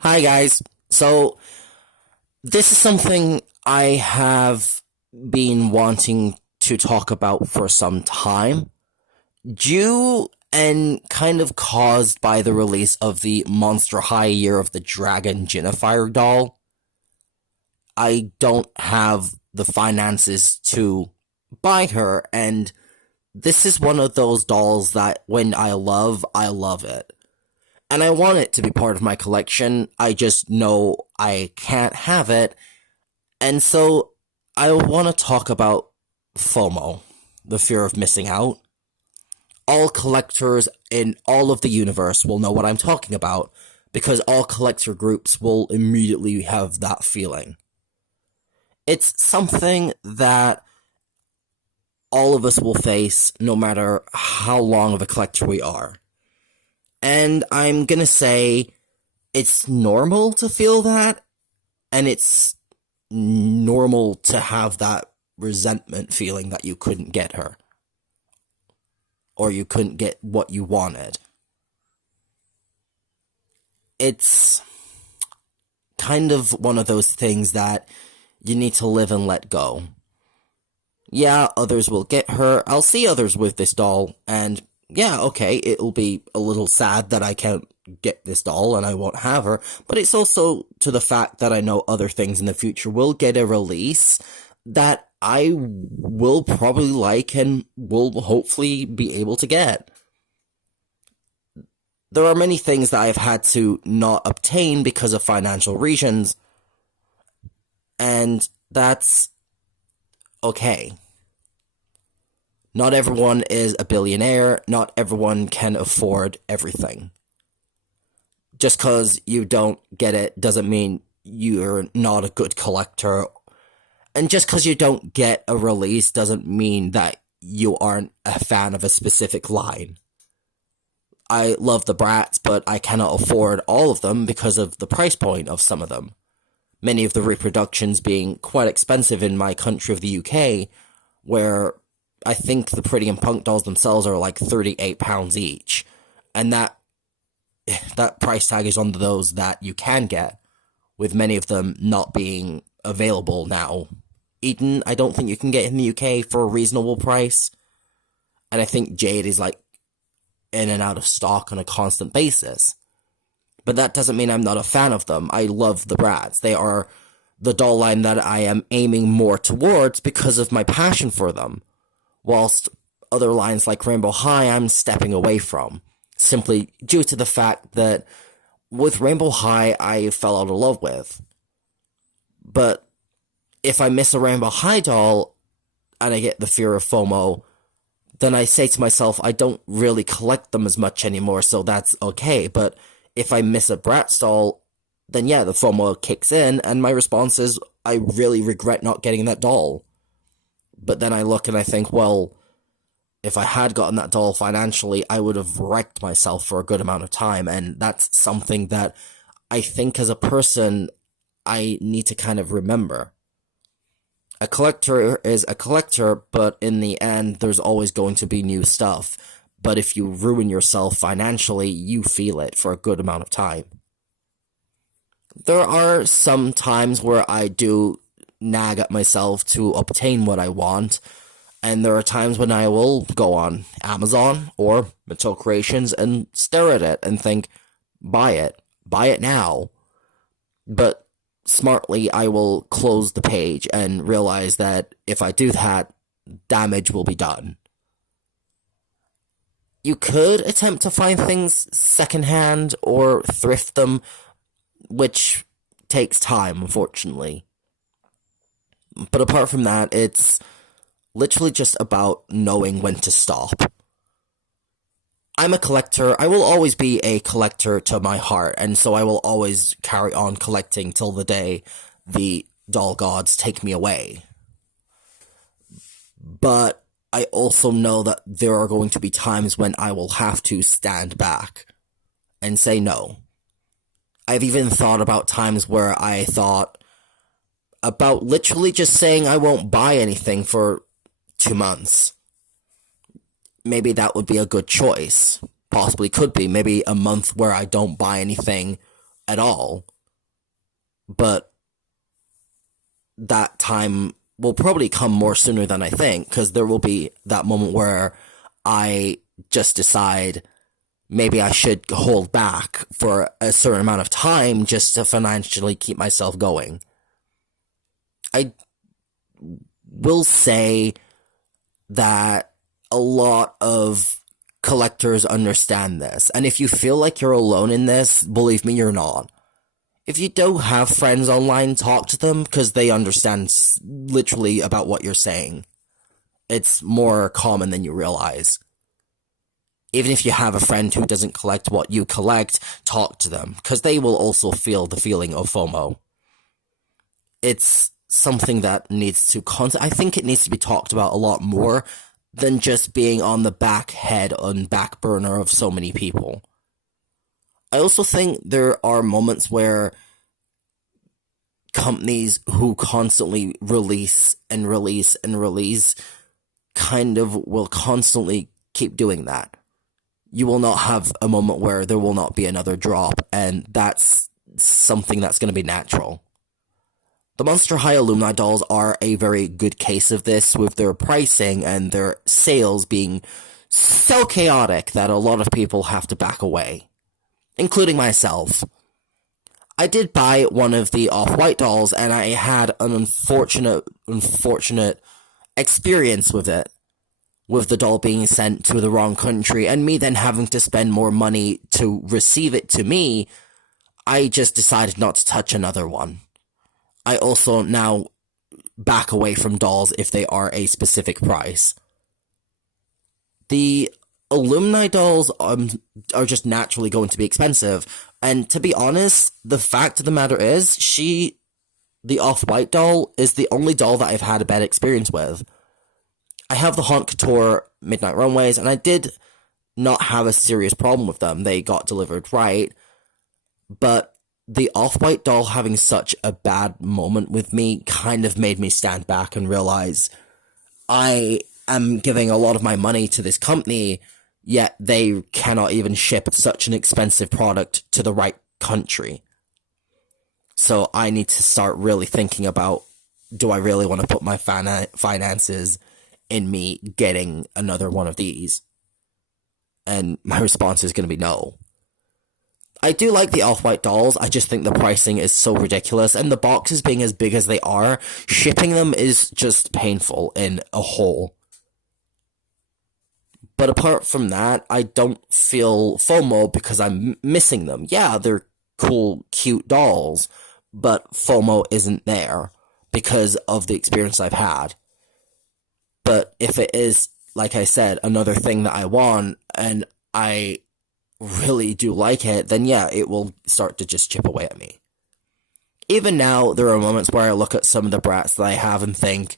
Hi guys. So this is something I have been wanting to talk about for some time, due and kind of caused by the release of the Monster High Year of the Dragon Gennifier doll. I don't have the finances to buy her, and this is one of those dolls that when I love it. And I want it to be part of my collection. I just know I can't have it. And so I want to talk about FOMO, the fear of missing out. All collectors in all of the universe will know what I'm talking about because all collector groups will immediately have that feeling. It's something that all of us will face no matter how long of a collector we are. And I'm gonna say it's normal to feel that, and it's normal to have that resentment feeling that you couldn't get her, or you couldn't get what you wanted. It's kind of one of those things that you need to live and let go. Yeah, others will get her. I'll see others with this doll, and yeah, okay, it'll be a little sad that I can't get this doll and I won't have her, but it's also to the fact that I know other things in the future will get a release that I will probably like and will hopefully be able to get. There are many things that I've had to not obtain because of financial reasons, and that's okay. Not everyone is a billionaire, not everyone can afford everything. Just because you don't get it doesn't mean you're not a good collector. And just because you don't get a release doesn't mean that you aren't a fan of a specific line. I love the Brats, but I cannot afford all of them because of the price point of some of them. Many of the reproductions being quite expensive in my country of the UK, where I think the Pretty and Punk dolls themselves are like £38 each. And that price tag is on those that you can get, with many of them not being available now. Eden, I don't think you can get in the UK for a reasonable price. And I think Jade is like in and out of stock on a constant basis. But that doesn't mean I'm not a fan of them. I love the Brats. They are the doll line that I am aiming more towards because of my passion for them. Whilst other lines like Rainbow High I'm stepping away from, simply due to the fact that with Rainbow High I fell out of love with. But if I miss a Rainbow High doll and I get the fear of FOMO, then I say to myself, I don't really collect them as much anymore, so that's okay. But if I miss a Bratz doll, then yeah, the FOMO kicks in, and my response is, I really regret not getting that doll. But then I look and I think, well, if I had gotten that doll financially, I would have wrecked myself for a good amount of time, and that's something that I think as a person, I need to kind of remember. A collector is a collector, but in the end, there's always going to be new stuff. But if you ruin yourself financially, you feel it for a good amount of time. There are some times where I do nag at myself to obtain what I want, and there are times when I will go on Amazon or Mattel Creations and stare at it and think, buy it now. But smartly, I will close the page and realize that if I do that, damage will be done. You could attempt to find things secondhand or thrift them, which takes time, unfortunately. But apart from that, it's literally just about knowing when to stop. I'm a collector. I will always be a collector to my heart, and so I will always carry on collecting till the day the doll gods take me away. But I also know that there are going to be times when I will have to stand back and say no. I've even thought about times where I thought about literally just saying I won't buy anything for 2 months. Maybe that would be a good choice. Possibly could be. Maybe a month where I don't buy anything at all. But that time will probably come more sooner than I think, because there will be that moment where I just decide maybe I should hold back for a certain amount of time just to financially keep myself going. I will say that a lot of collectors understand this, and if you feel like you're alone in this, believe me, you're not. If you don't have friends online, talk to them, because they understand literally about what you're saying. It's more common than you realize. Even if you have a friend who doesn't collect what you collect, talk to them, because they will also feel the feeling of FOMO. It's something that needs to I think it needs to be talked about a lot more than just being on the back burner of so many people. I also think there are moments where companies who constantly release and release and release kind of will constantly keep doing that. You will not have a moment where there will not be another drop, and that's something that's going to be natural. The Monster High Alumni dolls are a very good case of this, with their pricing and their sales being so chaotic that a lot of people have to back away, including myself. I did buy one of the Off-White dolls, and I had an unfortunate experience with it, with the doll being sent to the wrong country, and me then having to spend more money to receive it to me. I just decided not to touch another one. I also now back away from dolls if they are a specific price. The alumni dolls are just naturally going to be expensive, and to be honest, the fact of the matter is, the Off-White doll is the only doll that I've had a bad experience with. I have the Haunt Couture Midnight Runways, and I did not have a serious problem with them. They got delivered right, but the Off-White doll having such a bad moment with me kind of made me stand back and realize I am giving a lot of my money to this company, yet they cannot even ship such an expensive product to the right country. So I need to start really thinking about, do I really want to put my finances in me getting another one of these? And my response is going to be no. I do like the Off-White dolls, I just think the pricing is so ridiculous, and the boxes being as big as they are, shipping them is just painful in a whole. But apart from that, I don't feel FOMO because I'm missing them. Yeah, they're cool, cute dolls, but FOMO isn't there because of the experience I've had. But if it is, like I said, another thing that I want, and I really do like it, then yeah, it will start to just chip away at me. Even now, there are moments where I look at some of the brats that I have and think,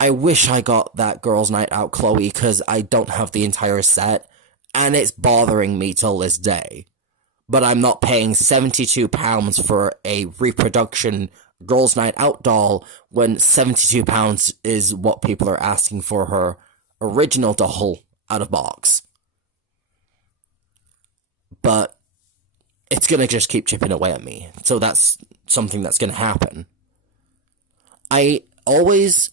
I wish I got that Girls' Night Out Chloe, because I don't have the entire set, and it's bothering me till this day. But I'm not paying £72 for a reproduction Girls' Night Out doll, when £72 is what people are asking for her original doll out of box. But it's going to just keep chipping away at me. So that's something that's going to happen. I always,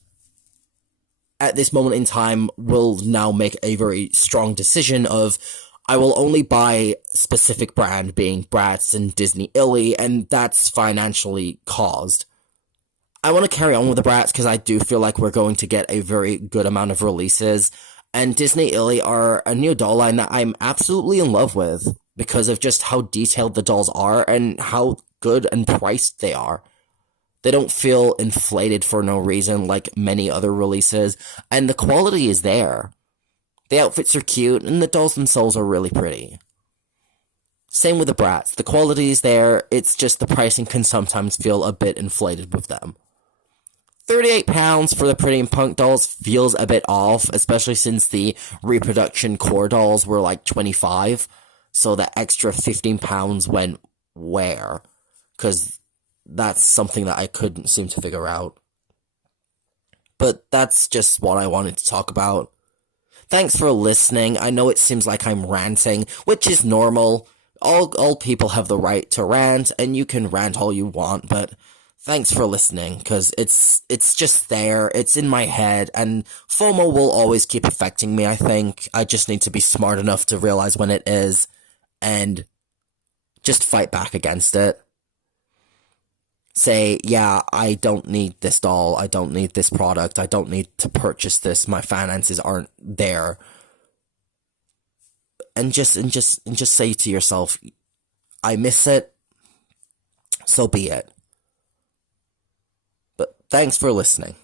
at this moment in time, will now make a very strong decision of, I will only buy specific brand, being Bratz and Disney Illy, and that's financially caused. I want to carry on with the Bratz because I do feel like we're going to get a very good amount of releases, and Disney Illy are a new doll line that I'm absolutely in love with, because of just how detailed the dolls are and how good and priced they are. They don't feel inflated for no reason like many other releases, and the quality is there. The outfits are cute, and the dolls themselves are really pretty. Same with the Bratz. The quality is there, it's just the pricing can sometimes feel a bit inflated with them. £38 for the Pretty and Punk dolls feels a bit off, especially since the reproduction core dolls were like $25. So that extra £15 went where? Because that's something that I couldn't seem to figure out. But that's just what I wanted to talk about. Thanks for listening. I know it seems like I'm ranting, which is normal. all people have the right to rant, and you can rant all you want, but thanks for listening, because it's just there, it's in my head, and FOMO will always keep affecting me, I think. I just need to be smart enough to realize when it is, and just fight back against it. Say, yeah, I don't need this doll, I don't need this product, I don't need to purchase this, my finances aren't there. And just say to yourself, I miss it, so be it. But thanks for listening.